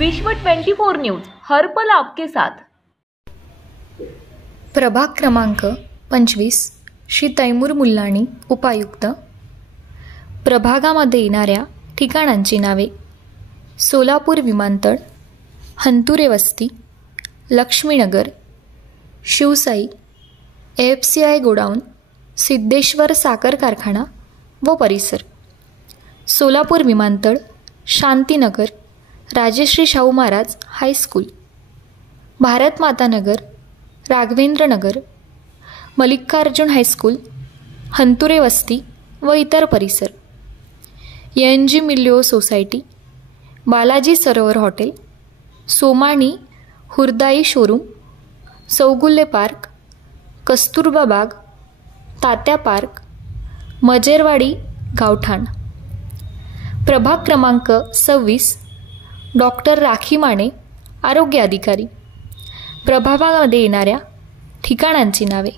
विश्व 24 न्यूज हर पल आपके साथ। प्रभाग क्रमांक 25 श्री तैमूर मुल्लानी उपायुक्त। प्रभागामध्ये येणाऱ्या ठिकाणांची नावे: सोलापूर विमानतळ, हंतुरे वस्ती, लक्ष्मीनगर, शिवसाई, AFCI गोडाऊन, सिद्धेश्वर साखर कारखाना व परिसर। सोलापूर विमानतळ, शांतीनगर, राजश्री शाहू महाराज हायस्कूल, भारत माता नगर, राघवेंद्र नगर, मल्लिकार्जुन हायस्कूल, हंतुरे वस्ती व इतर परिसर। NG मिल्लिओ सोसायटी, बालाजी सरोवर हॉटेल, सोमानी हुरदाई शोरूम, सौगुल्ले पार्क, कस्तुरबा बाग, तात्या पार्क, मजेरवाडी गावठाण। प्रभाग क्रमांक 26 डॉक्टर राखी माने आरोग्य अधिकारी। प्रभागामध्ये येणाऱ्या ठिकाणांची नावे: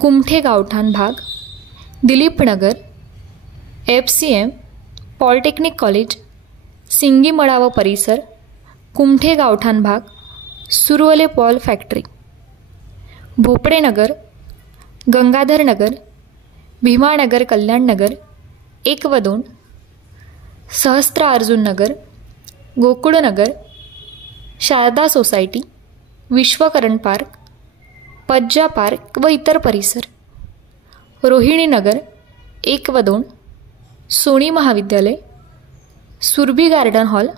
कुमठे गावठाण भाग, दिलीप नगर, FCM, पॉलिटेक्निक कॉलेज, सिंगीमळा व परिसर, कुमठे गावठाण भाग, सुरवले पॉल फॅक्टरी, भोपळे नगर, गंगाधर नगर, भीमानगर, कल्याण नगर 1 व 2, सहस्त्र अर्जुन नगर, गोकुळ नगर, Sharda society, Vishwakaran park, पज्जा park व इतर परिसर, रोहिणी नगर 1 व 2, सोनी महाविद्यालय, Surabhi garden hall,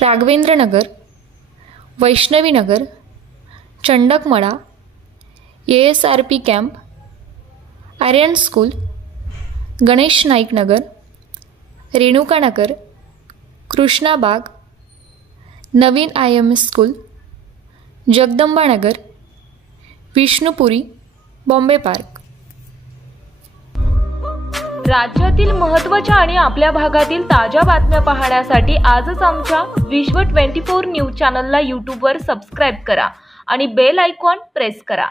Raghavendra Nagar, Vaishnavi Nagar, Chandakmala, ASRP camp, Aryan school, Ganesh Naik Nagar, Renuka Nagar, Krishna Bagh, नवीन IMS school, Jagdamba Nagar, Vishnupuri, Bombay park. राज्यातील महत्त्वाच्या आणि आपल्या भागातील ताज्या बातम्या पाहण्यासाठी आजच आमच्या विश्व 24 न्यूज चॅनलला YouTube वर सबस्क्राइब करा आणि बेल आयकॉन प्रेस करा।